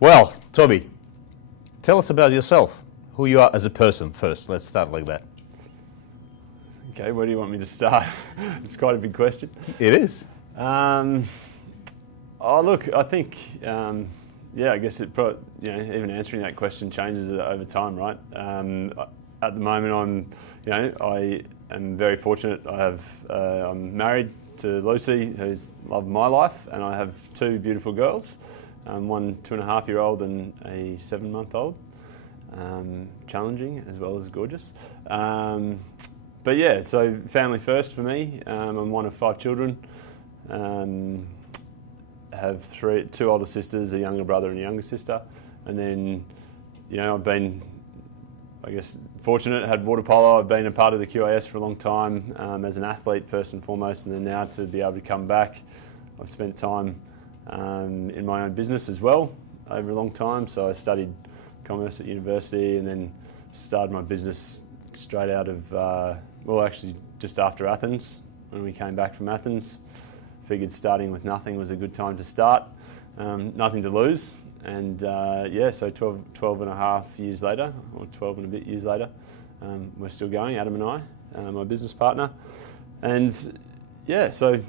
Well, Toby, tell us about yourself, who you are as a person first. Let's start like that. Okay, where do you want me to start? It's quite a big question. It is. Oh, look, I think, yeah, I guess even answering that question changes over time, right? At the moment, I am very fortunate. I'm married to Lucy, who's love of my life, and I have two beautiful girls, one 2.5-year-old and a 7-month-old. Challenging as well as gorgeous. But yeah, so family first for me. I'm one of 5 children. Have two older sisters, a younger brother and a younger sister. And then, I've been, I guess, fortunate, had water polo. I've been a part of the QAS for a long time as an athlete first and foremost, and then now to be able to come back. I've spent time in my own business as well over a long time. So I studied commerce at university and then started my business straight out of, actually just after Athens. When we came back from Athens, figured starting with nothing was a good time to start. Nothing to lose. And so 12 and a half years later, or 12 and a bit years later, we're still going, Adam and I, my business partner. And yeah, so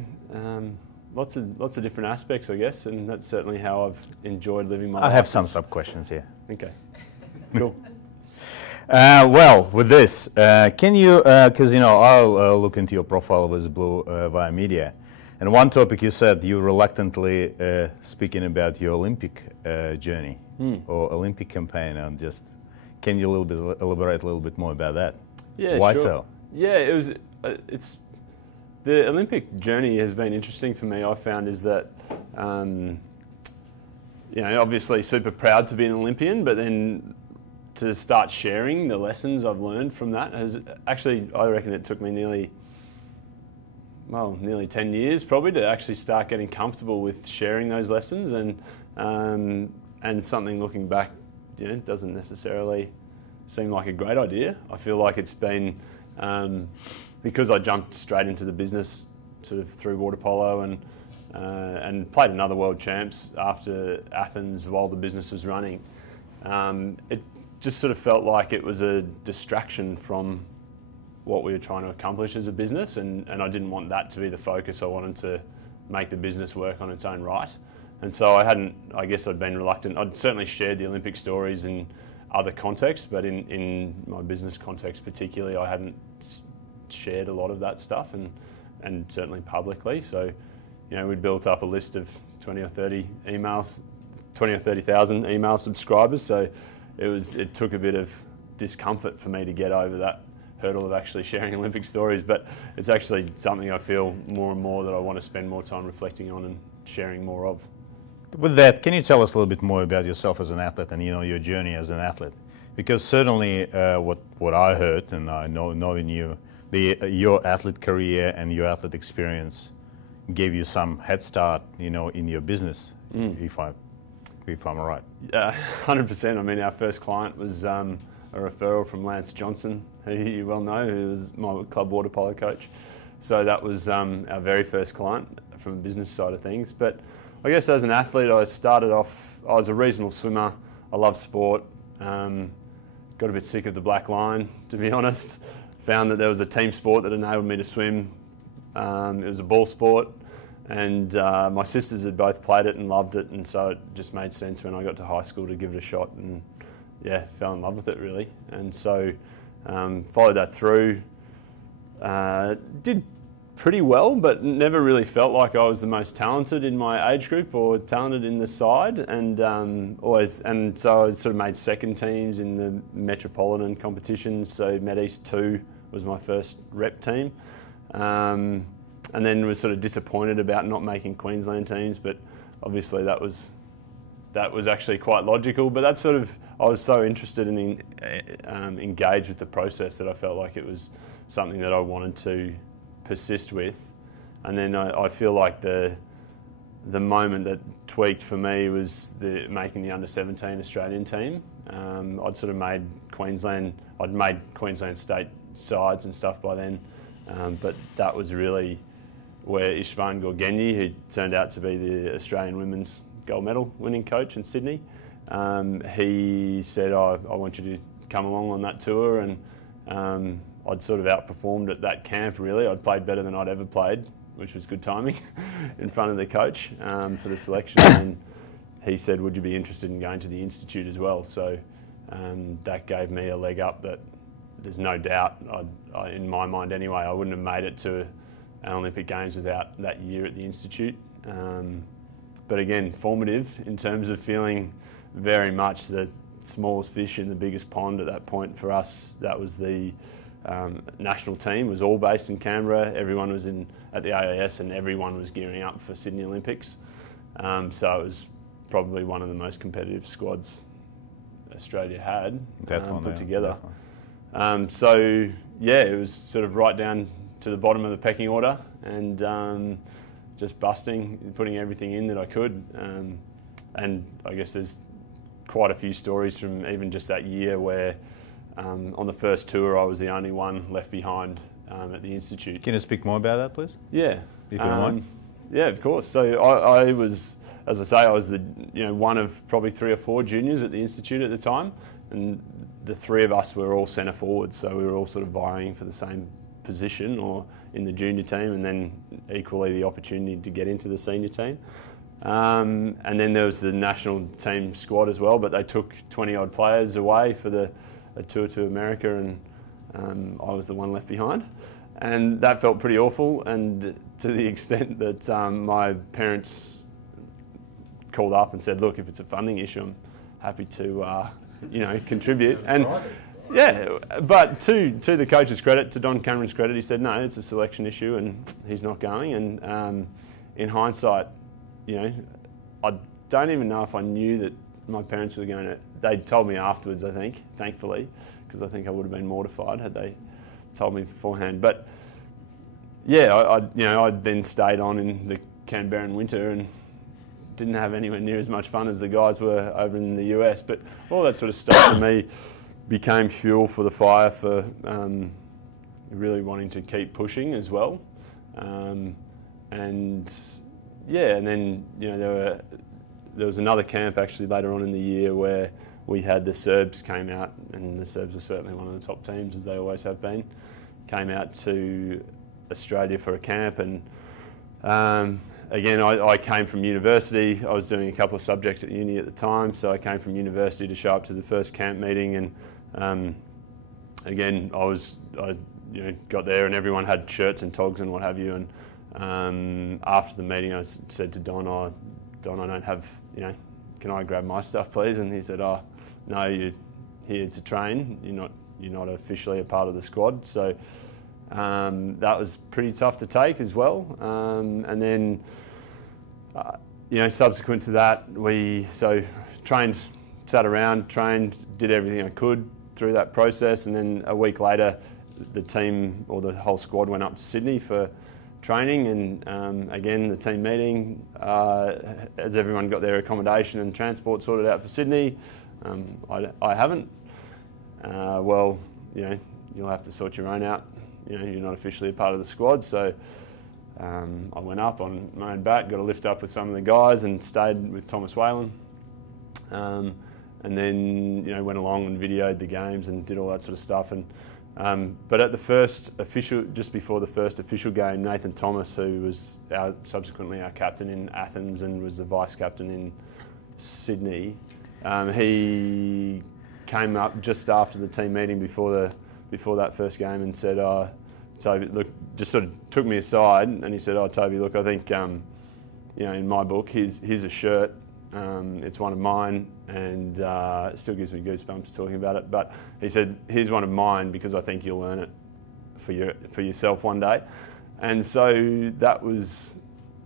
lots of different aspects, I guess, and that's certainly how I've enjoyed living my life. I have some sub-questions here. Okay, cool. Well, with this, can you, because I'll look into your profile with Blue via media, and one topic you said you reluctantly speaking about your Olympic journey or Olympic campaign, and just can you elaborate a little bit more about that? Yeah, why sure. so? Yeah, the Olympic journey has been interesting for me. I found is that obviously super proud to be an Olympian, but then to start sharing the lessons I've learned from that has actually, I reckon it took me nearly 10 years probably to actually start getting comfortable with sharing those lessons, and something looking back, doesn't necessarily seem like a great idea. I feel like it's been, because I jumped straight into the business sort of through water polo and played another world champs after Athens while the business was running. It just sort of felt like it was a distraction from what we were trying to accomplish as a business, and I didn't want that to be the focus. I wanted to make the business work on its own right. And so I guess I'd been reluctant. I'd certainly shared the Olympic stories in other contexts, but in my business context particularly, I hadn't shared a lot of that stuff, and certainly publicly. So, we'd built up a list of 20 or 30,000 email subscribers. So it took a bit of discomfort for me to get over that hurdle of actually sharing Olympic stories, but it's actually something I feel more and more that I want to spend more time reflecting on and sharing more of. With that, can you tell us a little bit more about yourself as an athlete and your journey as an athlete? Because certainly what I heard, and I know knowing you, your athlete career and your athlete experience gave you some head start, in your business, if I'm right. 100%. I mean, our first client was a referral from Lance Johnson, who you well know, who was my club water polo coach. So that was our very first client from a business side of things. But I guess as an athlete, I started off, I was a reasonable swimmer. I loved sport. Got a bit sick of the black line, to be honest. Found that there was a team sport that enabled me to swim. It was a ball sport, and my sisters had both played it and loved it, and so it just made sense when I got to high school to give it a shot, and yeah, fell in love with it really. And so followed that through. Did pretty well, but never really felt like I was the most talented in my age group or talented in the side, and so I sort of made second teams in the metropolitan competitions. So Met East 2 was my first rep team, and then was sort of disappointed about not making Queensland teams, but obviously that was actually quite logical. But that's sort of, I was so interested in engaged with the process that I felt like it was something that I wanted to persist with. And then I feel like the moment that tweaked for me was making the under-17 Australian team. I'd sort of made Queensland state sides and stuff by then, but that was really where Ishvan Gorgenyi, who turned out to be the Australian women's gold medal winning coach in Sydney, he said, I want you to come along on that tour, and I'd sort of outperformed at that camp really. I'd played better than I'd ever played, which was good timing, in front of the coach for the selection. And he said, would you be interested in going to the Institute as well? So that gave me a leg up that there's no doubt, in my mind anyway, I wouldn't have made it to an Olympic Games without that year at the Institute. But again, formative in terms of feeling very much the smallest fish in the biggest pond at that point for us. That was the national team, was all based in Canberra. Everyone was at the AIS and everyone was gearing up for Sydney Olympics. So it was probably one of the most competitive squads Australia had put together. So yeah, it was sort of right down to the bottom of the pecking order, and just busting, putting everything in that I could. And I guess there's quite a few stories from even just that year where on the first tour I was the only one left behind at the Institute. Can you speak more about that, please? Yeah. If you don't mind. Yeah, of course. So I was, as I say, I was one of probably 3 or 4 juniors at the Institute at the time, and the 3 of us were all centre forwards, so we were all sort of vying for the same position or in the junior team, and then equally the opportunity to get into the senior team. And then there was the national team squad as well, but they took 20 odd players away for a tour to America, and I was the one left behind. And that felt pretty awful, and to the extent that my parents called up and said, look, if it's a funding issue, I'm happy to contribute. And yeah, but to the coach's credit, to Don Cameron's credit, he said, no, it's a selection issue and he's not going. And in hindsight, I don't even know if I knew that my parents were going to. They'd told me afterwards, I think, thankfully, because I think I would have been mortified had they told me beforehand. But yeah, I then stayed on in the Canberran winter and didn't have anywhere near as much fun as the guys were over in the US. But all that sort of stuff for me became fuel for the fire for really wanting to keep pushing as well. And yeah, and then there was another camp actually later on in the year where we had the Serbs came out, and the Serbs were certainly one of the top teams, as they always have been, came out to Australia for a camp. And again, I came from university. I was doing a couple of subjects at uni at the time, so I came from university to show up to the first camp meeting. And again, I got there and everyone had shirts and togs and what have you. And after the meeting, I said to Don, Don, I don't have, can I grab my stuff, please? And he said, oh, no, you're here to train. You're not officially a part of the squad. So that was pretty tough to take as well. And then, subsequent to that, we trained, sat around, trained, did everything I could through that process. And then a week later, the team or the whole squad went up to Sydney for training, and again the team meeting, as everyone got their accommodation and transport sorted out for Sydney. I haven't. Well, you'll have to sort your own out. You're not officially a part of the squad, so I went up on my own bat, got a lift up with some of the guys, and stayed with Thomas Whalen. And then went along and videoed the games and did all that sort of stuff. And but at the first official, just before the first official game, Nathan Thomas, who was subsequently our captain in Athens and was the vice captain in Sydney, he came up just after the team meeting before that first game and said, Toby, look, just sort of took me aside and he said, oh, Toby, look, I think, in my book, here's a shirt. It's one of mine, and it still gives me goosebumps talking about it. But he said, here's one of mine because I think you'll earn it for yourself one day. And so that was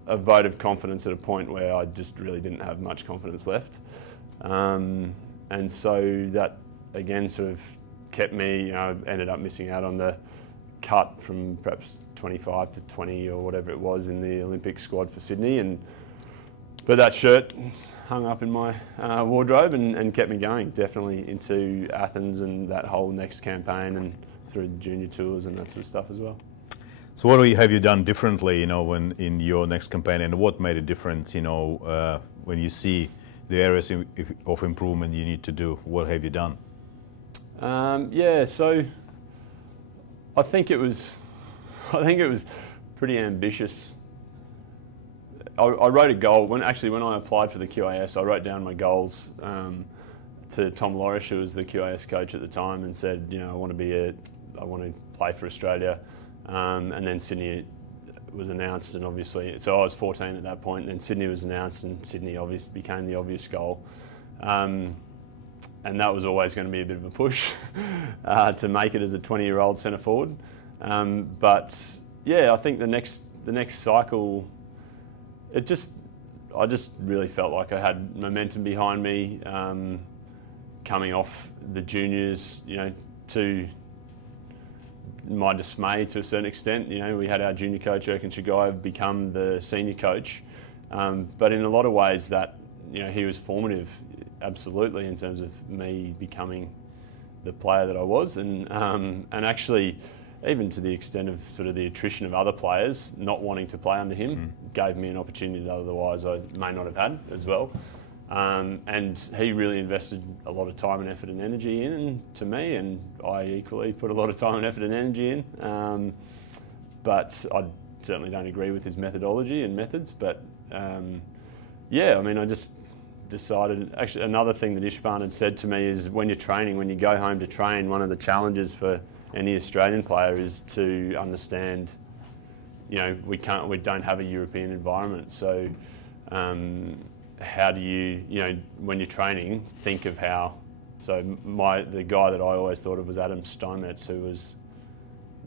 a vote of confidence at a point where I just really didn't have much confidence left. And so that, again, sort of kept me, ended up missing out on the cut from perhaps 25 to 20 or whatever it was in the Olympic squad for Sydney. But that shirt hung up in my wardrobe and kept me going, definitely into Athens and that whole next campaign and through the junior tours and that sort of stuff as well. So what have you done differently, when in your next campaign, and what made a difference, when you see the areas of improvement you need to do? What have you done? Yeah, so I think it was pretty ambitious. I wrote a goal when I applied for the QAS. I wrote down my goals to Tom Lorish, who was the QAS coach at the time, and said, you know, I want to play for Australia, and then Sydney was announced, and obviously, so I was 14 at that point. And then Sydney was announced, and Sydney became the obvious goal. And that was always going to be a bit of a push to make it as a 20-year-old centre forward. But yeah, I think the next cycle, I just really felt like I had momentum behind me, coming off the juniors, you know, to my dismay to a certain extent. You know, we had our junior coach, Erkin Shagayev, become the senior coach. But in a lot of ways that, you know, he was formative, absolutely, in terms of me becoming the player that I was, and actually, even to the extent of sort of the attrition of other players not wanting to play under him, gave me an opportunity that otherwise I may not have had as well. And he really invested a lot of time and effort and energy into me, and I equally put a lot of time and effort and energy in. But I certainly don't agree with his methodology and methods. But yeah, I mean, I just decided, actually another thing that Ishvan had said to me is, when you're training, when you go home to train, one of the challenges for any Australian player is to understand, you know, we don't have a European environment. So how do you know, when you're training, think of how, so the guy that I always thought of was Adam Steinmetz, who was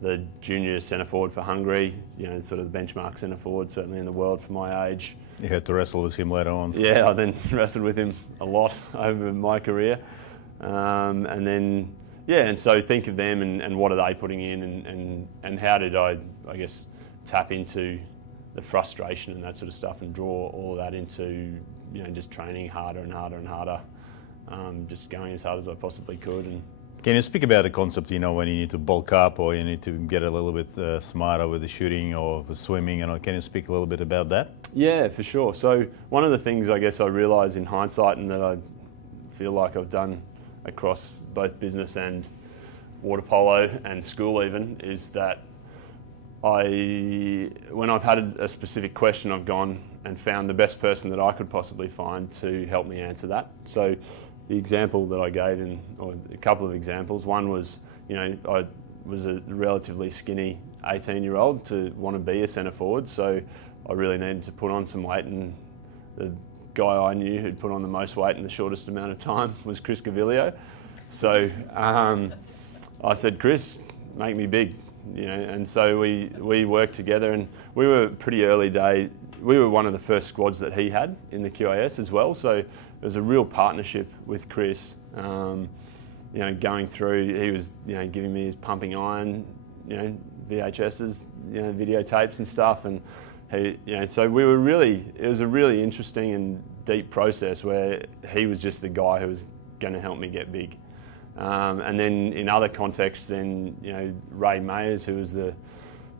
the junior centre forward for Hungary, you know, sort of the benchmark centre forward, certainly in the world for my age. You had to wrestle with him later on. Yeah, I then wrestled with him a lot over my career. And then, yeah, and so think of them and what are they putting in, and how did I guess, tap into the frustration and that sort of stuff and draw all of that into, you know, just training harder and harder and harder, just going as hard as I possibly could. And can you speak about the concept, you know, when you need to bulk up or you need to get a little bit smarter with the shooting or the swimming, you know, can you speak a little bit about that? Yeah, for sure. So one of the things I guess I realised in hindsight, and that I feel like I've done across both business and water polo and school even, is that when I've had a specific question, I've gone and found the best person that I could possibly find to help me answer that. So the example that I gave or a couple of examples, one was, you know, I was a relatively skinny 18-year-old to want to be a centre forward, so I really needed to put on some weight, and the guy I knew who'd put on the most weight in the shortest amount of time was Chris Gavilio. So I said, Chris, make me big, you know, and so we worked together, and we were pretty early day. We were one of the first squads that he had in the QAS as well, so it was a real partnership with Chris. You know, going through, he was, you know, giving me his pumping iron, you know, VHSs, you know, videotapes and stuff, and he, you know, so it was a really interesting and deep process where he was just the guy who was going to help me get big. And then in other contexts, then, you know, Ray Mayers, who was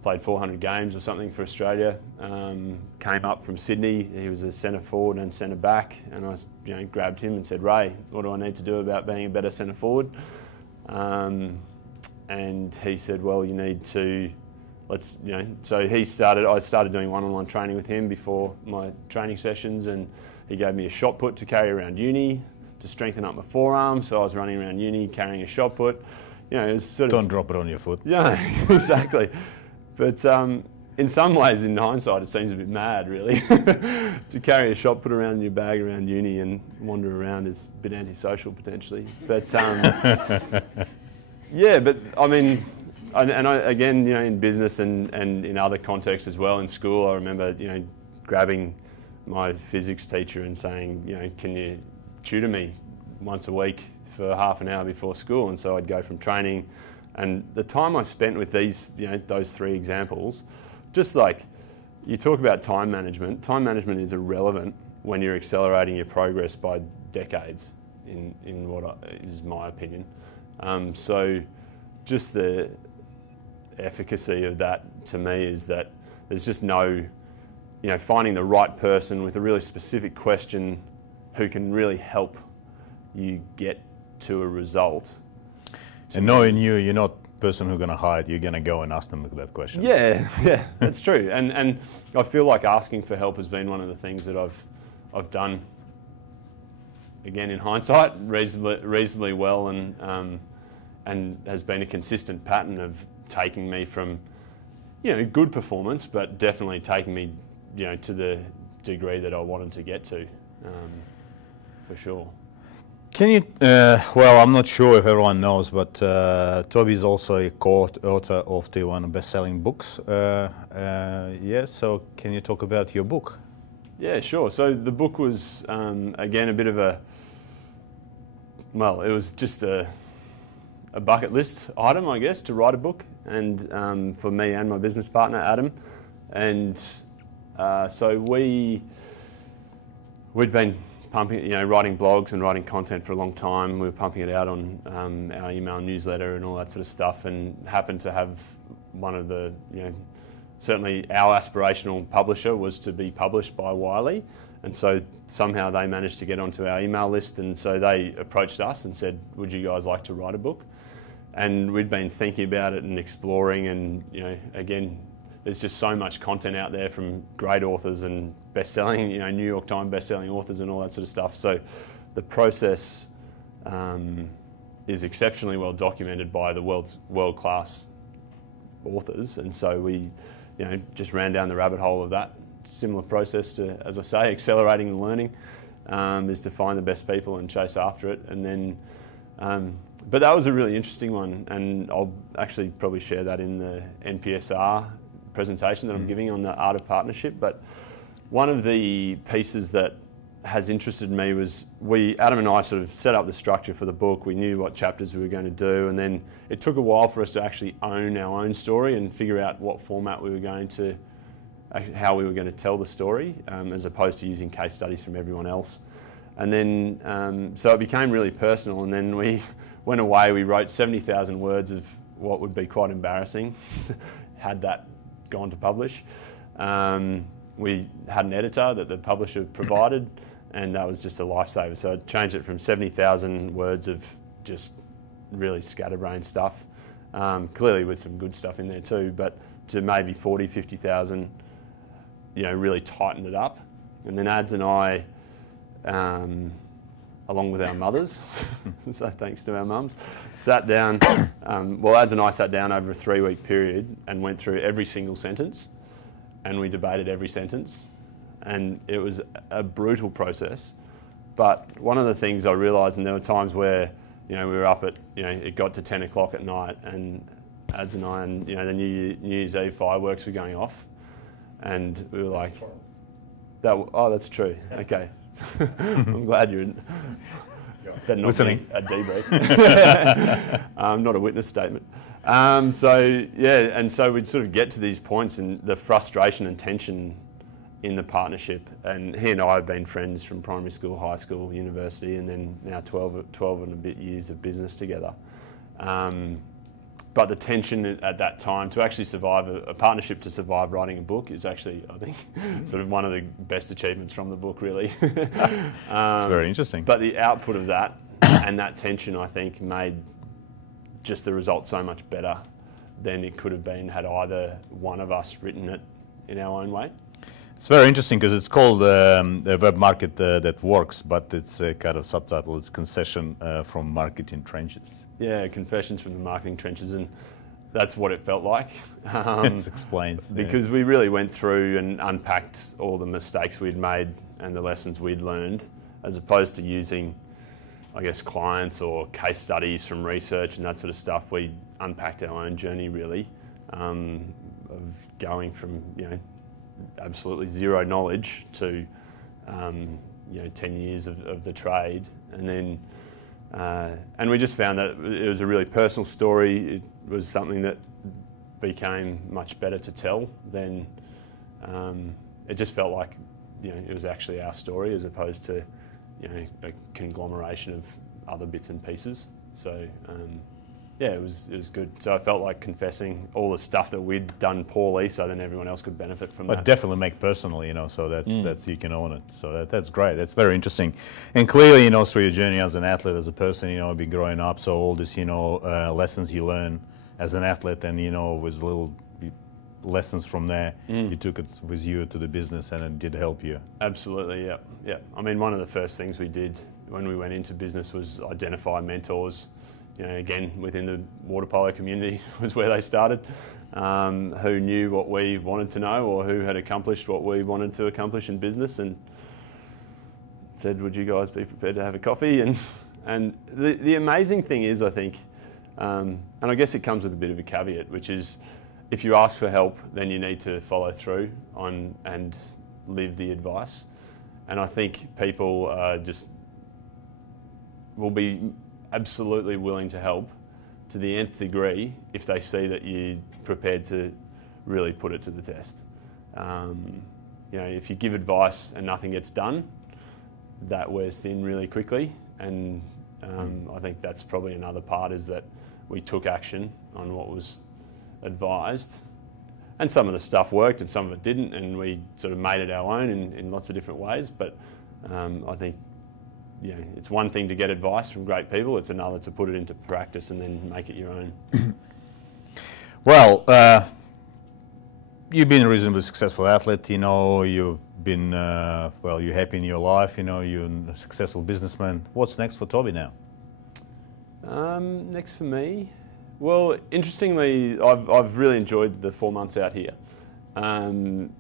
played 400 games or something for Australia, came up from Sydney. He was a centre forward and centre back, and I, you know, grabbed him and said, Ray, what do I need to do about being a better centre forward? And he said, well, you need to, you know, so I started doing one-on-one training with him before my training sessions, and he gave me a shot put to carry around uni to strengthen up my forearm. So I was running around uni carrying a shot put. You know, it was sort of, don't drop it on your foot. Yeah, exactly. But in some ways, in hindsight, it seems a bit mad, really. To carry a shot put around your bag around uni and wander around is a bit antisocial, potentially. But yeah, but I mean, and I, again, you know, in business and in other contexts as well, in school, I remember, you know, grabbing my physics teacher and saying, you know, can you tutor me once a week for half an hour before school? And so I'd go from training, and the time I spent with these, you know, those three examples, just like, you talk about time management is irrelevant when you're accelerating your progress by decades, in what is my opinion. So just the efficacy of that to me is that there's just no, you know, finding the right person with a really specific question who can really help you get to a result. And knowing you, you're not the person who's going to hide. You're going to go and ask them that question. Yeah, that's true. And I feel like asking for help has been one of the things that I've done, again in hindsight, reasonably well, and has been a consistent pattern of taking me from, good performance, but definitely taking me, to the degree that I wanted to get to, for sure. Can you, well, I'm not sure if everyone knows, but Toby is also a co-author of the one best-selling books. So can you talk about your book? Yeah, sure. So the book was, again, a bit of it was just a bucket list item, I guess, to write a book, and for me and my business partner, Adam. And so we'd been pumping, writing blogs and writing content for a long time. We were pumping it out on our email newsletter and all that sort of stuff, and happened to have one of the, certainly our aspirational publisher was to be published by Wiley, and so somehow they managed to get onto our email list, and so they approached us and said, would you guys like to write a book? And we'd been thinking about it and exploring, and again, there's just so much content out there from great authors and best-selling, New York Times best-selling authors and all that sort of stuff. So the process is exceptionally well documented by the world's world-class authors, and so we, just ran down the rabbit hole of that. Similar process to, as I say, accelerating the learning, is to find the best people and chase after it, and then. But that was a really interesting one, and I'll actually probably share that in the NPSR presentation that I'm giving on the art of partnership. But one of the pieces that has interested me was Adam and I sort of set up the structure for the book. We knew what chapters we were going to do, and then it took a while for us to actually own our own story and figure out what format we were going to, how we were going to tell the story, as opposed to using case studies from everyone else. And then, so it became really personal, and then we went away, we wrote 70,000 words of what would be quite embarrassing, had that gone to publish. We had an editor that the publisher provided, and that was just a lifesaver. So I changed it from 70,000 words of just really scatterbrained stuff, clearly with some good stuff in there too, but to maybe 40, 50,000, really tightened it up. And then Ads and I, along with our mothers, so thanks to our mums, sat down, Ads and I sat down over a 3-week period and went through every single sentence, and we debated every sentence, and it was a brutal process. But one of the things I realised, and there were times where, we were up at, it got to 10 o'clock at night, and Ads and I, and the New Year's Eve fireworks were going off, and we were like, oh, that's true, okay. I'm glad you're listening. A debrief, not a witness statement. So yeah, and so we'd sort of get to these points, and the frustration and tension in the partnership. And he and I have been friends from primary school, high school, university, and then now 12 and a bit years of business together. But the tension at that time to actually survive a partnership, to survive writing a book, is actually, I think, sort of one of the best achievements from the book, really. It's very interesting. But the output of that and that tension, I think, made just the result so much better than it could have been had either one of us written it in our own way. It's very interesting because it's called a web market that works, but it's a kind of subtitle. It's Concession from Marketing Trenches. Yeah, Confessions from the Marketing Trenches, and that's what it felt like. It explains. Because we really went through and unpacked all the mistakes we'd made and the lessons we'd learned, as opposed to using, I guess, clients or case studies from research and that sort of stuff. We unpacked our own journey, really, of going from, absolutely zero knowledge to 10 years of the trade, and then and we just found that it was a really personal story. It was something that became much better to tell than it just felt like it was actually our story, as opposed to a conglomeration of other bits and pieces. So yeah, it was good. So I felt like confessing all the stuff that we'd done poorly, so then everyone else could benefit from But that. definitely make personal, you know, so that's you can own it. So that's great. That's very interesting. And clearly, you know, through your journey as an athlete, as a person, you know, been growing up, so all this, you know, lessons you learn as an athlete, and you know, with little lessons from there, you took it with you to the business, and it did help you. Absolutely, yeah, yeah. I mean, one of the first things we did when we went into business was identify mentors. You know, again, within the water polo community was where they started, who knew what we wanted to know or who had accomplished what we wanted to accomplish in business, and said, would you guys be prepared to have a coffee? And the amazing thing is, I think, and I guess it comes with a bit of a caveat, which is if you ask for help, then you need to follow through on and live the advice. And I think people will be absolutely willing to help to the nth degree if they see that you're prepared to really put it to the test. You know, if you give advice and nothing gets done, that wears thin really quickly. And I think that's probably another part, is that we took action on what was advised. And some of the stuff worked and some of it didn't, and we sort of made it our own in lots of different ways. But I think, you know, it's one thing to get advice from great people, it's another to put it into practice and then make it your own. Well, you've been a reasonably successful athlete, you know, you've been, well, you're happy in your life, you know, you're a successful businessman. What's next for Toby now? Next for me? Well, interestingly, I've really enjoyed the 4 months out here.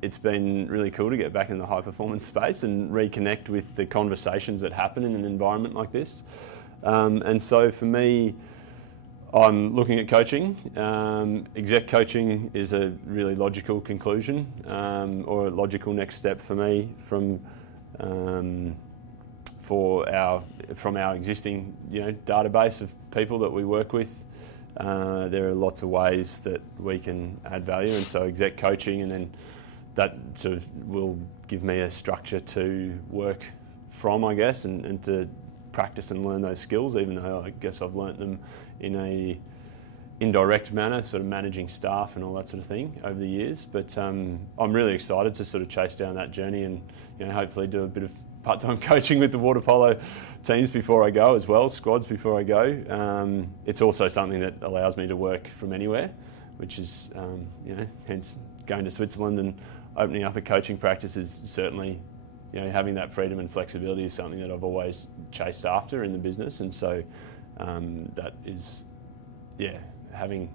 It's been really cool to get back in the high performance space and reconnect with the conversations that happen in an environment like this. And so for me, I'm looking at coaching. Exec coaching is a really logical conclusion, or a logical next step for me from our existing, you know, database of people that we work with. There are lots of ways that we can add value, and so exec coaching, and then that sort of will give me a structure to work from, I guess, and to practice and learn those skills, even though I guess I've learnt them in a indirect manner, sort of managing staff and all that sort of thing over the years. But I'm really excited to sort of chase down that journey and, you know, hopefully do a bit of part-time coaching with the water polo teams before I go as well, squads before I go. It's also something that allows me to work from anywhere, which is, you know, hence going to Switzerland and opening up a coaching practice is certainly, you know, having that freedom and flexibility is something that I've always chased after in the business. And so that is, yeah, having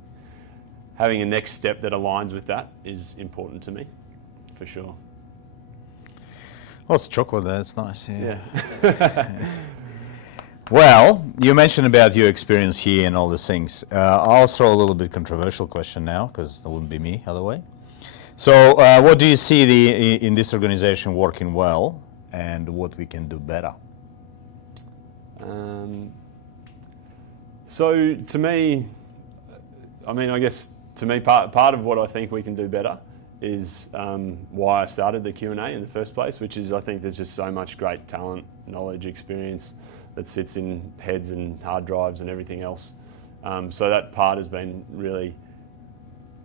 a next step that aligns with that is important to me, for sure. Well, it's chocolate there, it's nice. Yeah. Yeah. Well, you mentioned about your experience here and all these things. I'll throw a little bit controversial question now, because that wouldn't be me other way. So what do you see in this organization working well, and what we can do better? So to me, I mean, I guess to me, part of what I think we can do better is why I started the Q&A in the first place, which is I think there's just so much great talent, knowledge, experience that sits in heads and hard drives and everything else. So that part has been really,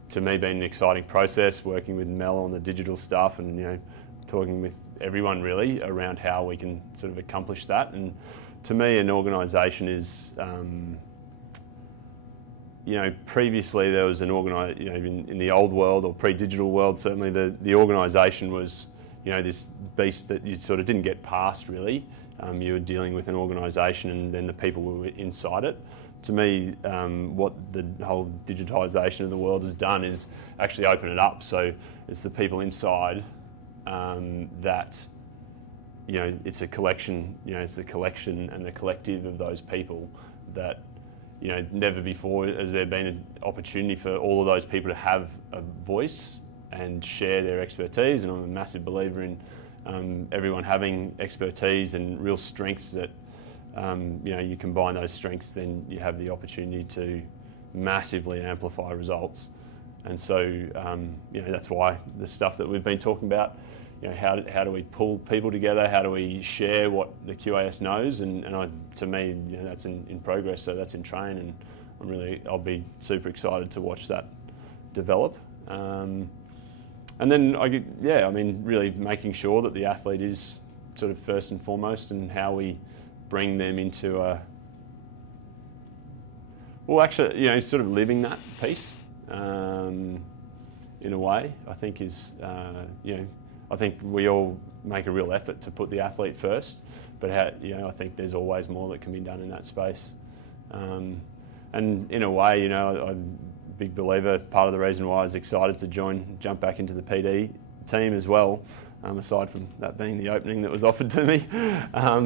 to me, been an exciting process, working with Mel on the digital stuff and, you know, talking with everyone really around how we can sort of accomplish that. And to me, an organisation is, you know, previously there was an in the old world or pre-digital world, certainly the organisation was, you know, this beast that you sort of didn't get past really. You were dealing with an organisation and then the people who were inside it. To me, what the whole digitisation of the world has done is actually open it up. So it's the people inside that, you know, it's a collection, you know, it's the collection and the collective of those people that, you know, never before has there been an opportunity for all of those people to have a voice and share their expertise. And I'm a massive believer in everyone having expertise and real strengths that, you know, you combine those strengths, then you have the opportunity to massively amplify results. And so, you know, that's why the stuff that we've been talking about, you know, how do we pull people together? How do we share what the QAS knows? And to me, you know, that's in progress, so that's in train. And I'll be super excited to watch that develop. And then really making sure that the athlete is sort of first and foremost, and how we bring them into sort of living that piece in a way. I think I think we all make a real effort to put the athlete first, but I think there's always more that can be done in that space. And in a way, I'm a big believer. Part of the reason why I was excited to jump back into the PD team as well, aside from that being the opening that was offered to me,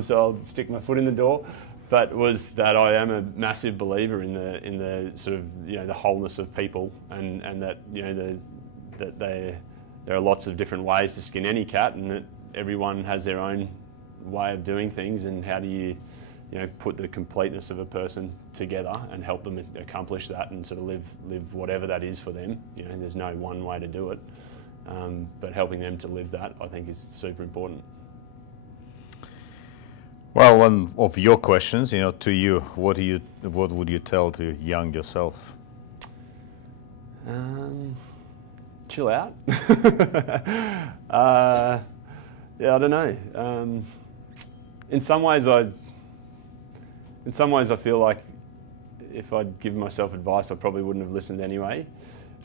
so I'll stick my foot in the door. But was that I am a massive believer in the sort of the wholeness of people, and that that there are lots of different ways to skin any cat, and that everyone has their own way of doing things, and how do you put the completeness of a person together and help them accomplish that and sort of live whatever that is for them. There's no one way to do it, but helping them to live that, I think, is super important. Well, one of your questions, to you, what would you tell to young yourself? Chill out. Yeah, I don't know. In some ways, I feel like if I'd given myself advice, I probably wouldn't have listened anyway,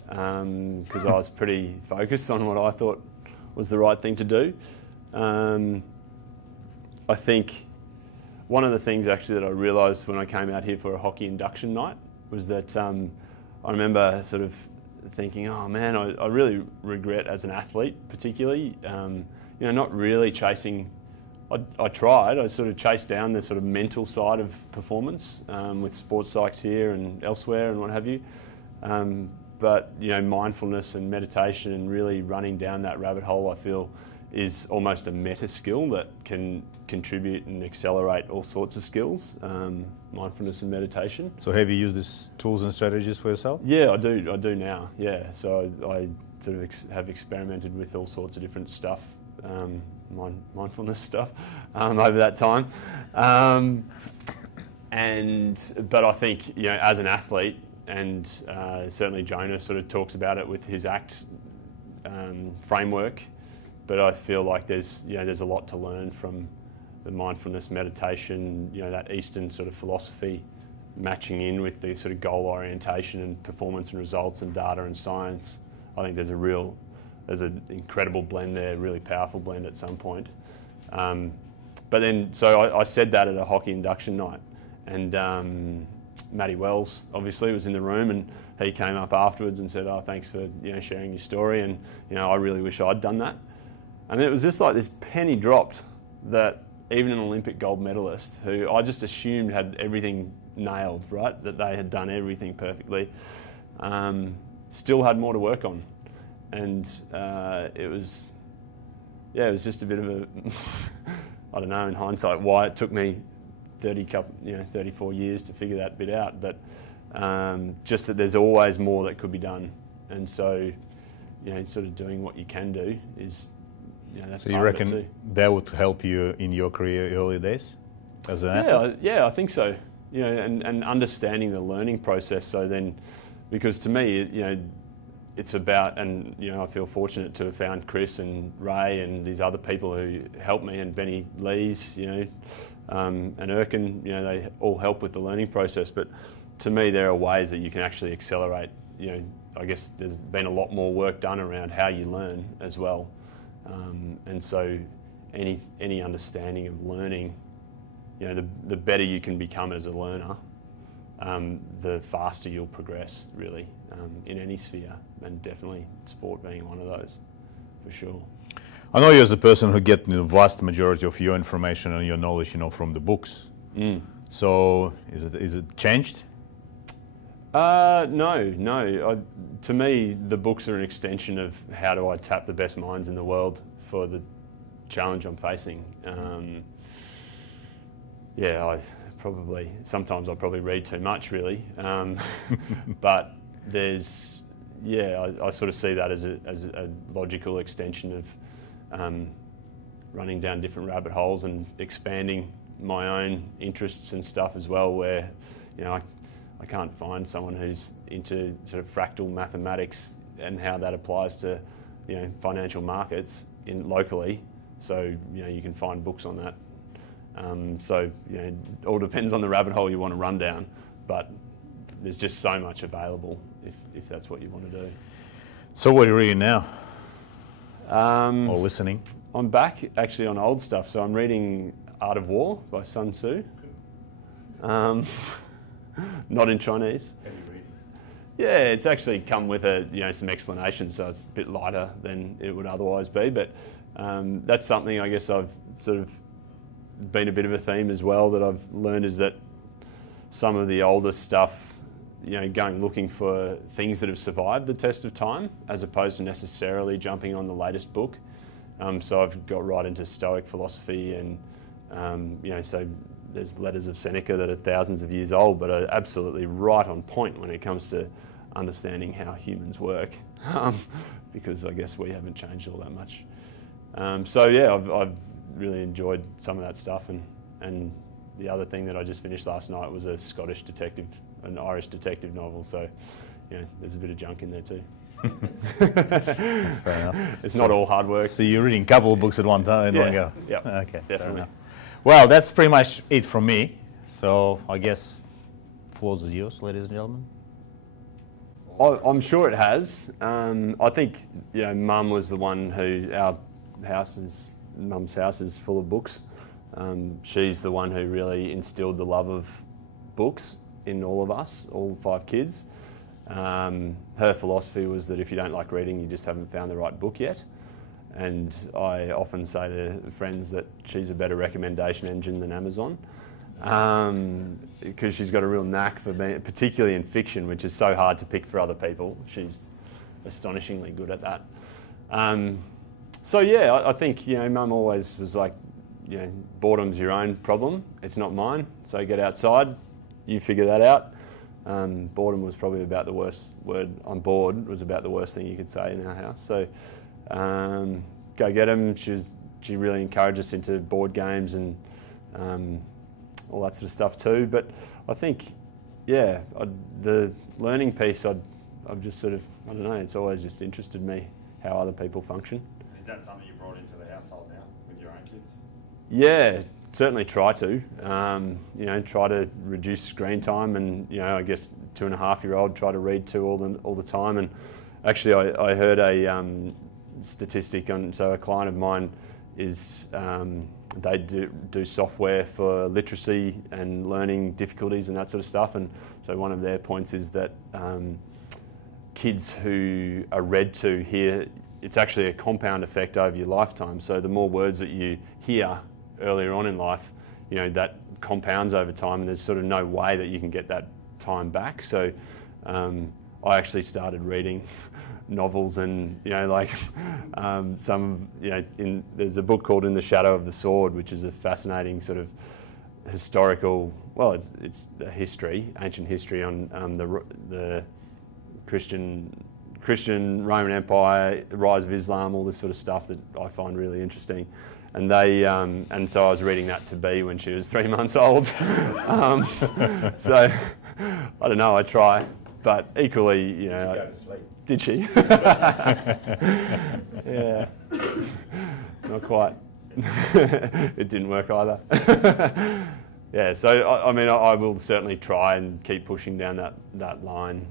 because I was pretty focused on what I thought was the right thing to do. I think one of the things actually that I realised when I came out here for a hockey induction night was that I remember sort of thinking, oh man, I really regret as an athlete particularly, not really chasing. I tried. I sort of chased down the sort of mental side of performance with sports psychs here and elsewhere and what have you. But mindfulness and meditation and really running down that rabbit hole, I feel, is almost a meta skill that can contribute and accelerate all sorts of skills. Mindfulness and meditation. So have you used these tools and strategies for yourself? Yeah, I do now. Yeah, so I sort of have experimented with all sorts of different stuff. Mindfulness stuff over that time, but I think as an athlete, and certainly Jonah sort of talks about it with his ACT framework, but I feel like there's a lot to learn from the mindfulness meditation, that Eastern sort of philosophy, matching in with the sort of goal orientation and performance and results and data and science. I think there's an incredible blend there, really powerful blend at some point. But then, so I said that at a hockey induction night, and Matty Wells obviously was in the room, and he came up afterwards and said, "Oh, thanks for sharing your story, and I really wish I'd done that." And it was just like this penny dropped that even an Olympic gold medalist, who I just assumed had everything nailed, right, that they had done everything perfectly, still had more to work on. And it was just a bit of a, I don't know in hindsight why it took me 34 years to figure that bit out, but just that there's always more that could be done, and so sort of doing what you can do is that's so you reckon that would help you in your career early days as an athlete? Yeah, I think so. And understanding the learning process. So then, because to me, it's about, and I feel fortunate to have found Chris and Ray and these other people who helped me, and Benny Lees, and Erkin, they all help with the learning process. But to me, there are ways that you can actually accelerate. I guess there's been a lot more work done around how you learn as well, and so any understanding of learning, the better you can become as a learner, the faster you'll progress, really, in any sphere, and definitely sport being one of those, for sure. I know you as a person who get the vast majority of your information and your knowledge, from the books. So is it changed? No. To me, the books are an extension of how do I tap the best minds in the world for the challenge I'm facing. Sometimes I probably read too much, really. But I sort of see that as a logical extension of running down different rabbit holes and expanding my own interests and stuff as well, where, I can't find someone who's into sort of fractal mathematics and how that applies to, you know, financial markets locally. So, you know, you can find books on that. So, you know, it all depends on the rabbit hole you want to run down, but there's just so much available if that's what you want to do. So what are you reading now? Or listening? I'm back actually on old stuff. So I'm reading Art of War by Sun Tzu. Not in Chinese. Can you read? Yeah, it's actually come with some explanation, so it's a bit lighter than it would otherwise be. But that's something I guess I've sort of been a bit of a theme as well that I've learned, is that some of the older stuff, you know, going looking for things that have survived the test of time as opposed to necessarily jumping on the latest book. So I've got right into Stoic philosophy, and you know, so there's letters of Seneca that are thousands of years old but are absolutely right on point when it comes to understanding how humans work, because I guess we haven't changed all that much. So yeah, I've really enjoyed some of that stuff, and the other thing that I just finished last night was a Scottish detective, an Irish detective novel, so you know, there's a bit of junk in there too. Fair enough. It's not all hard work. So you're reading a couple of books at one time in one go? Yeah, okay, definitely. Well, that's pretty much it from me. So I guess floor is yours, ladies and gentlemen. I'm sure it has. I think, you know, Mum was the one who, Mum's house is full of books. She's the one who really instilled the love of books in all of us, all 5 kids. Her philosophy was that if you don't like reading, you just haven't found the right book yet. And I often say to friends that she's a better recommendation engine than Amazon, because she's got a real knack for being, particularly in fiction, which is so hard to pick for other people. She's astonishingly good at that. So yeah, I think, you know, Mum always was like, you know, boredom's your own problem, it's not mine. So get outside, you figure that out. Boredom was probably about the worst word. I'm bored was about the worst thing you could say in our house. So go get them. She really encouraged us into board games and all that sort of stuff too. But I think, yeah, the learning piece, I've just sort of, I don't know, it's always just interested me how other people function. Is that something you brought into the household now with your own kids? Yeah, certainly try to. You know, try to reduce screen time, and you know, I guess 2.5-year-old try to read to all the time. And actually, I heard a statistic on. So a client of mine is they do software for literacy and learning difficulties and that sort of stuff. And so one of their points is that kids who are read to hear, it's actually a compound effect over your lifetime. So the more words that you hear earlier on in life, you know, that compounds over time, and there's sort of no way that you can get that time back. So I actually started reading novels, and you know, like some, you know, there's a book called In the Shadow of the Sword, which is a fascinating sort of historical, well, it's a history, ancient history on the Christian Roman Empire, the rise of Islam, all this sort of stuff that I find really interesting. And they, and so I was reading that to Bea when she was 3 months old. So I don't know, I try, but equally, you know. Did you go to sleep? Did she? Yeah, not quite. It didn't work either. Yeah, so I mean, I will certainly try and keep pushing down that line.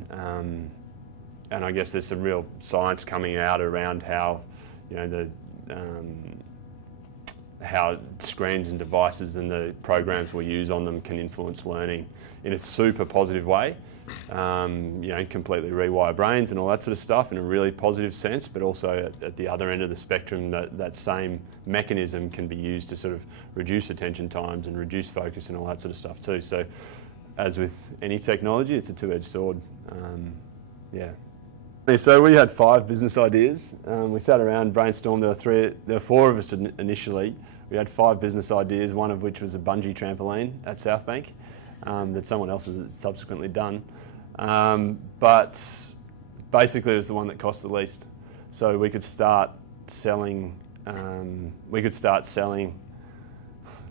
And I guess there's some real science coming out around how, you know, how screens and devices and the programs we use on them can influence learning in a super positive way. You know, completely rewire brains and all that sort of stuff in a really positive sense, but also at the other end of the spectrum, that same mechanism can be used to sort of reduce attention times and reduce focus and all that sort of stuff too. So as with any technology, it's a two-edged sword. Yeah. So we had 5 business ideas. We sat around, brainstormed. There were 4 of us initially. We had 5 business ideas, one of which was a bungee trampoline at South Bank that someone else has subsequently done. But basically, it was the one that cost the least. So we could start selling.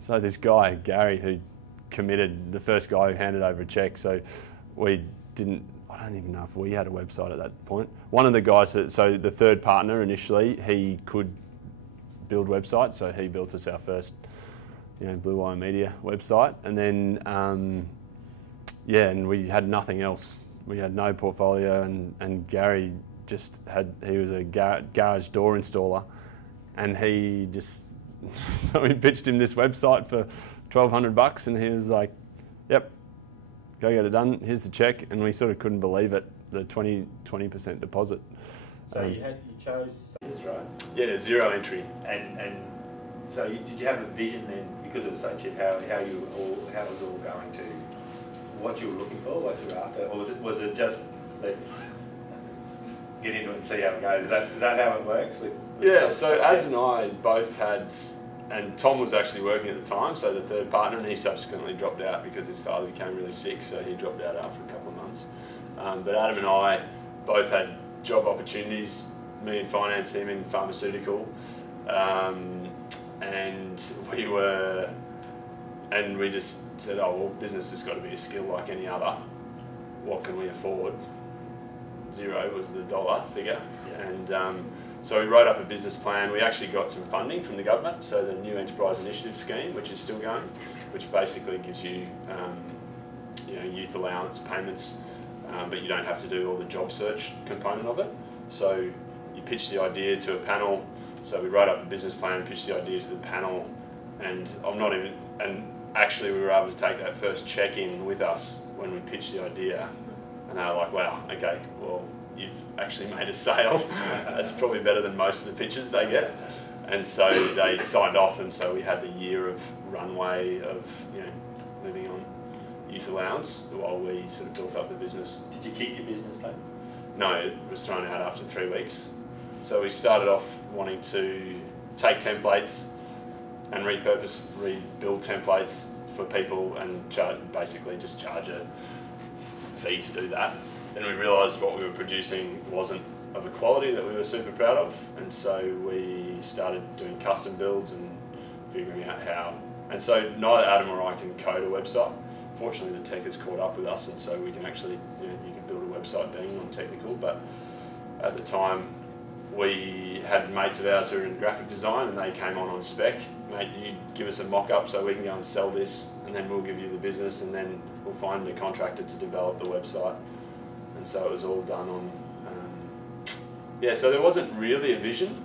So this guy Gary, who committed, the first guy who handed over a check. So we didn't, I don't even know if we had a website at that point. One of the guys, so the third partner initially, he could build websites, so he built us our first, Blue Wire Media website, and then and we had nothing else. We had no portfolio, and Gary he was a garage door installer, and he just, we pitched him this website for $1,200, and he was like, "Yep, go get it done. Here's the check," and we sort of couldn't believe it, the 20% deposit. So you chose this, right? Yeah, zero entry. And so did you have a vision then, because it was so cheap, how it was all going to, what you were looking for, what you were after, or was it just, let's get into it and see how it goes? Is that how it works? Yeah, so Ads and I both had, and Tom was actually working at the time, so the third partner, and he subsequently dropped out because his father became really sick, so he dropped out after a couple of months. But Adam and I both had job opportunities, me in finance, him in pharmaceutical, and we just said, oh, well, business has got to be a skill like any other. What can we afford? Zero was the dollar figure. Yeah. And so we wrote up a business plan. We actually got some funding from the government, so the New Enterprise Initiative Scheme, which is still going, which basically gives you, youth allowance payments, but you don't have to do all the job search component of it. So you pitch the idea to a panel. So we wrote up a business plan, pitched the idea to the panel, and actually we were able to take that first check-in with us when we pitched the idea, and they were like, wow, okay, well, you've actually made a sale. That's probably better than most of the pitches they get. And so they signed off, and so we had the year of runway of living on youth allowance while we sort of built up the business. Did you keep your business plan? No, it was thrown out after 3 weeks. So we started off wanting to take templates and rebuild templates for people and basically just charge a fee to do that. Then we realised what we were producing wasn't of a quality that we were super proud of, and so we started doing custom builds and figuring out how. And so neither Adam or I can code a website. Fortunately, the tech has caught up with us, and so we can actually, you can build a website being non-technical. But at the time, we had mates of ours who were in graphic design, and they came on spec. Mate, you give us a mock-up so we can go and sell this, and then we'll give you the business, and then we'll find a contractor to develop the website. And so it was all done on, so there wasn't really a vision.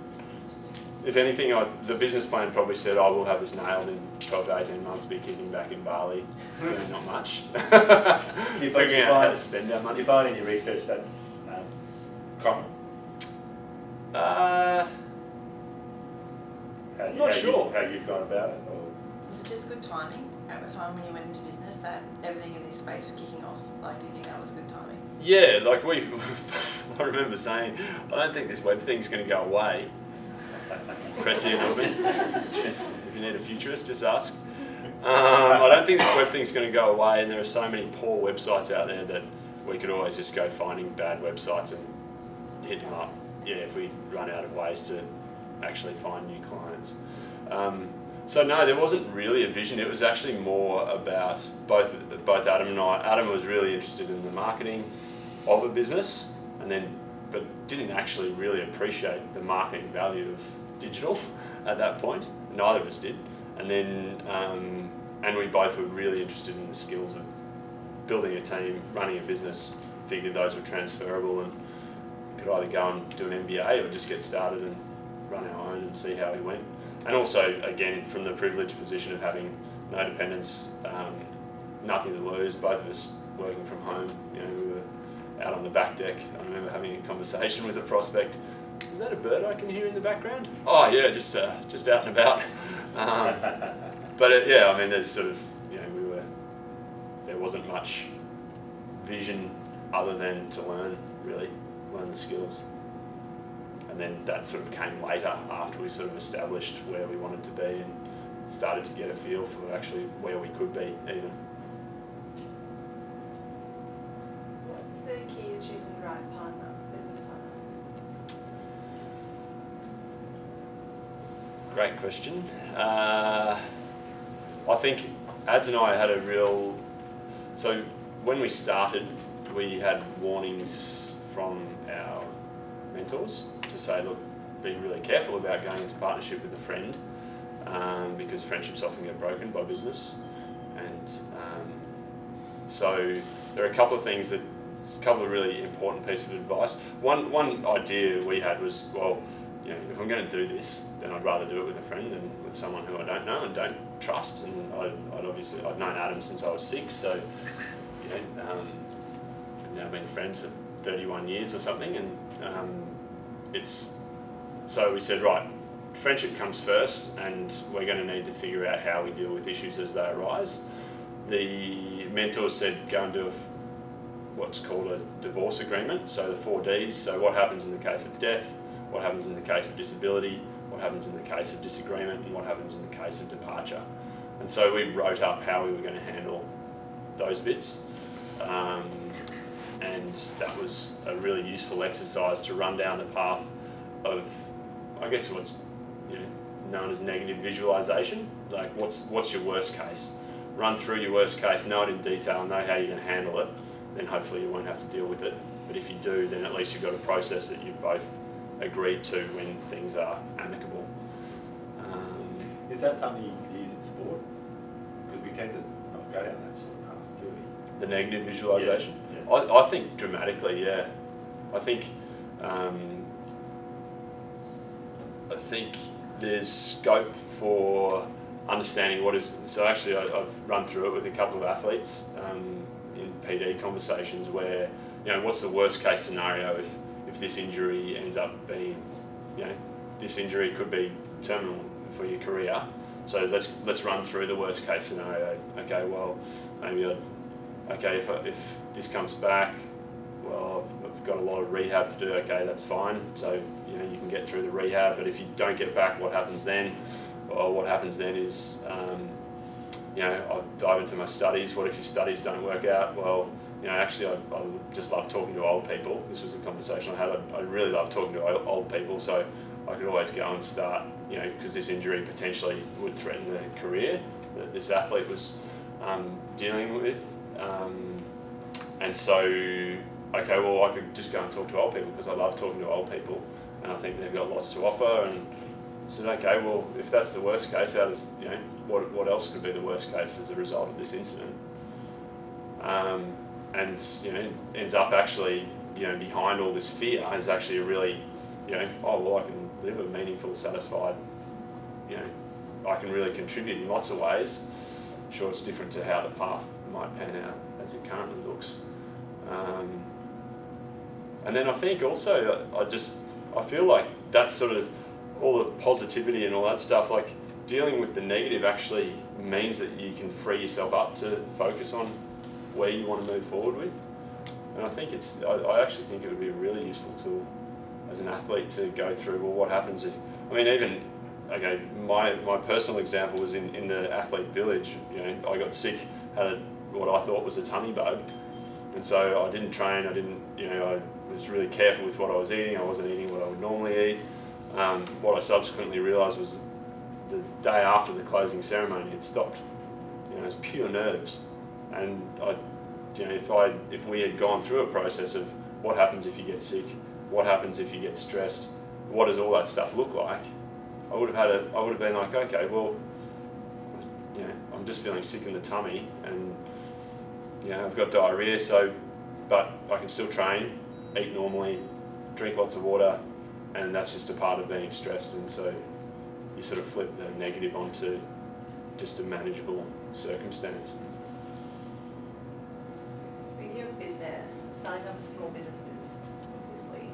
If anything, the business plan probably said, oh, we'll have this nailed in 12 to 18 months, be kicking back in Bali, doing not much. Figuring out how to spend our money. Do you find in your research that's common? Not sure. How you've gone about it? Or? Was it just good timing at the time when you went into business that everything in this space was kicking off? Like, do you think that was good timing? Yeah, like I remember saying, I don't think this web thing's going to go away. Press you a little bit. Just, if you need a futurist, just ask. I don't think this web thing's going to go away, and there are so many poor websites out there that we could always just go finding bad websites and hit them up. Yeah, if we run out of ways to actually find new clients. So no, there wasn't really a vision. It was actually more about both Adam and I. Adam was really interested in the marketing of a business, but didn't actually really appreciate the marketing value of digital at that point. Neither of us did. And then, and we both were really interested in the skills of building a team, running a business. Figured those were transferable, and could either go and do an MBA or just get started and run our own and see how we went. And also, again, from the privileged position of having no dependents, nothing to lose, both of us working from home. We were out on the back deck. I remember having a conversation with a prospect. Is that a bird I can hear in the background? Oh yeah, just out and about. But I mean, there's sort of, there wasn't much vision other than to learn the skills. And then that sort of came later after we sort of established where we wanted to be and started to get a feel for actually where we could be even. What's the key to choosing the right partner, business partner? Great question. I think Ads and I had a real, so when we started, we had warnings from our mentors to say, look, be really careful about going into partnership with a friend, because friendships often get broken by business. And so there are a couple of things that, a couple of really important pieces of advice. One idea we had was, well, you know, if I'm going to do this, then I'd rather do it with a friend than with someone who I don't know and don't trust. And I'd known Adam since I was 6, so you know, I've now been friends for 31 years or something, and so we said, right, friendship comes first, and we're going to need to figure out how we deal with issues as they arise. The mentors said, go and do what's called a divorce agreement, so the 4 Ds, so what happens in the case of death, what happens in the case of disability, what happens in the case of disagreement, and what happens in the case of departure. And so we wrote up how we were going to handle those bits. And that was a really useful exercise to run down the path of, I guess, what's known as negative visualization. Like, what's your worst case? Run through your worst case, know it in detail, know how you're going to handle it, then hopefully you won't have to deal with it. But if you do, then at least you've got a process that you've both agreed to when things are amicable. Is that something you could use in sport? Because we tend to not go down that sort of path, do we? The negative visualization? Yeah. I think dramatically, yeah. I think there's scope for understanding what is. So actually, I've run through it with a couple of athletes in PD conversations where, what's the worst case scenario if this injury ends up being, this injury could be terminal for your career. So let's run through the worst case scenario. Okay, well, maybe if this comes back, well, I've got a lot of rehab to do. Okay, that's fine. So you can get through the rehab. But if you don't get back, what happens then? Well, what happens then is, I dive into my studies. What if your studies don't work out? Well, actually, I just love talking to old people. This was a conversation I had. I really love talking to old people. So I could always go and start, because this injury potentially would threaten the career that this athlete was dealing with. And so, okay, well, I could just go and talk to old people because I love talking to old people, and I think they've got lots to offer. And I said, okay, well, if that's the worst case, how does, what else could be the worst case as a result of this incident? And ends up actually, behind all this fear is actually a really, oh, well, I can live a meaningful, satisfied, I can really contribute in lots of ways. Sure, it's different to how the path might pan out as it currently looks. And then I think also, I feel like that's sort of all the positivity and all that stuff, like dealing with the negative actually means that you can free yourself up to focus on where you want to move forward with. And I think I actually think it would be a really useful tool as an athlete to go through, well, what happens if, my personal example was in the athlete village. I got sick, had what I thought was a tummy bug, and so I didn't train, I was really careful with what I was eating. I wasn't eating what I would normally eat. What I subsequently realised was the day after the closing ceremony, it stopped. It was pure nerves. And if we had gone through a process of what happens if you get sick, what happens if you get stressed, what does all that stuff look like, I would have been like, okay, well, I'm just feeling sick in the tummy, and I've got diarrhea, but I can still train, eat normally, drink lots of water, and that's just a part of being stressed. And so you sort of flip the negative onto just a manageable circumstance. With your business, starting up a small business is obviously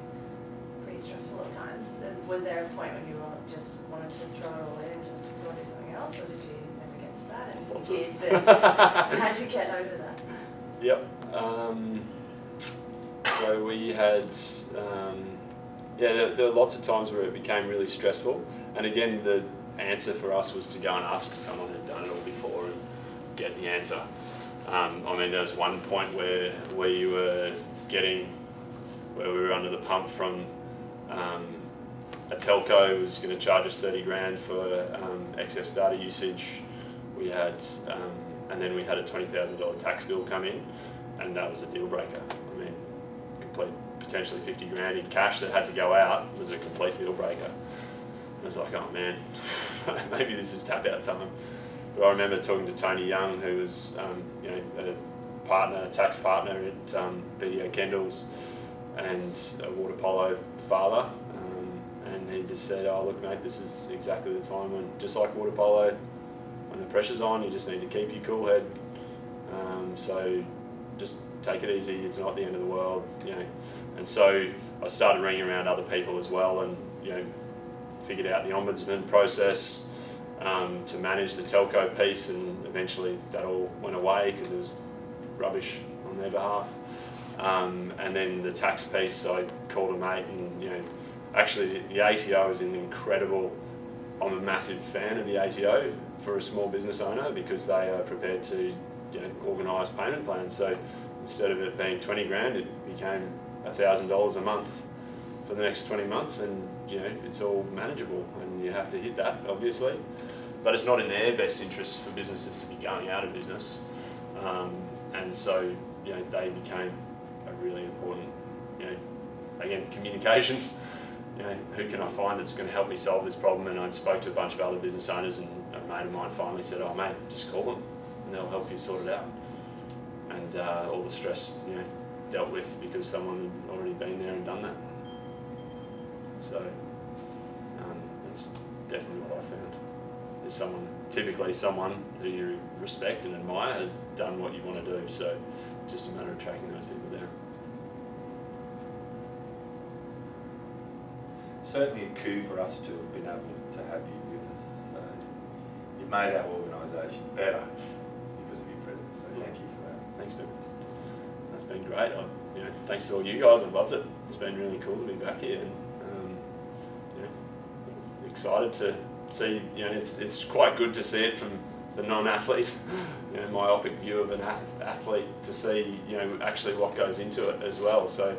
pretty stressful at times. Was there a point when you just wanted to throw it all in and just go and do something else, or did you never get to that? And Lots if you of. did, then how did you get over that? Yep. So we had, there were lots of times where it became really stressful. And again, the answer for us was to go and ask someone who'd done it all before and get the answer. There was one point where we were under the pump from a telco who was going to charge us 30 grand for excess data usage. We had, and then we had a $20,000 tax bill come in, and that was a deal breaker. I mean, complete, potentially 50 grand in cash that had to go out was a complete deal breaker. I was like, oh man, maybe this is tap out time. But I remember talking to Tony Young, who was you know, a tax partner at BDO Kendall's and a water polo father, and he just said, oh look mate, this is exactly the time when, just like water polo, when the pressure's on, you just need to keep your cool head. So just take it easy, it's not the end of the world, you know. And so I started ringing around other people as well, and you know, figured out the ombudsman process to manage the telco piece, and eventually that all went away because it was rubbish on their behalf. And then the tax piece, so I called a mate, and you know, actually the ATO is an incredible, I'm a massive fan of the ATO for a small business owner because they are prepared to, you know, organise payment plans. So instead of it being 20 grand, it became $1,000 a month for the next 20 months, and you know, it's all manageable, and you have to hit that obviously, but it's not in their best interest for businesses to be going out of business, and so you know, they became a really important, you know, again, communication. You know, who can I find that's going to help me solve this problem? And I spoke to a bunch of other business owners, and a mate of mine finally said, oh mate, just call them and they'll help you sort it out. And all the stress, you know, dealt with because someone had already been there and done that. So that's definitely what I found. There's someone, typically someone who you respect and admire has done what you want to do. So just a matter of tracking those people down. Certainly a coup for us to have been able to have you with us. So you made our organisation better because of your presence. So thank you for that. Thanks, Ben. That's been great. You know, thanks to all you guys. I've loved it. It's been really cool to be back here, and you know, excited to see. You know, it's quite good to see it from the non-athlete, you know, myopic view of an athlete, to see, you know, actually what goes into it as well. So,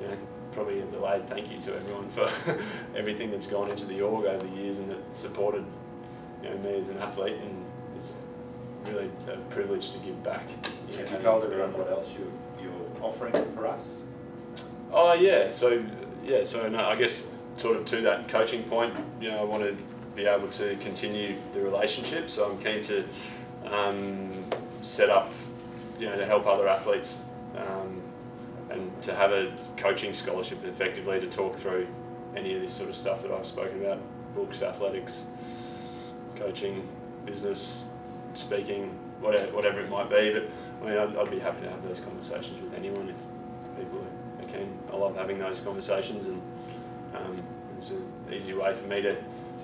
you know, probably a delayed thank you to everyone for everything that's gone into the org over the years and that supported, you know, me as an athlete, and it's really a privilege to give back. Have you told everyone what else you're offering for us? Oh yeah, so no, I guess sort of to that coaching point, you know, I want to be able to continue the relationship, so I'm keen to set up, you know, to help other athletes and to have a coaching scholarship effectively to talk through any of this sort of stuff that I've spoken about, books, athletics, coaching, business, speaking, whatever it might be. But I mean, I'd be happy to have those conversations with anyone if people are keen. I love having those conversations, and it's an easy way for me to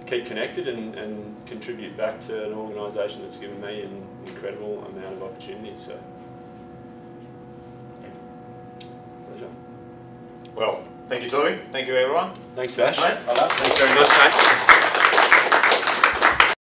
keep connected and contribute back to an organisation that's given me an incredible amount of opportunity. So, pleasure. Well, thank you, Toby. Thank you, everyone. Thanks, Ash. Well done. Thanks very much, mate.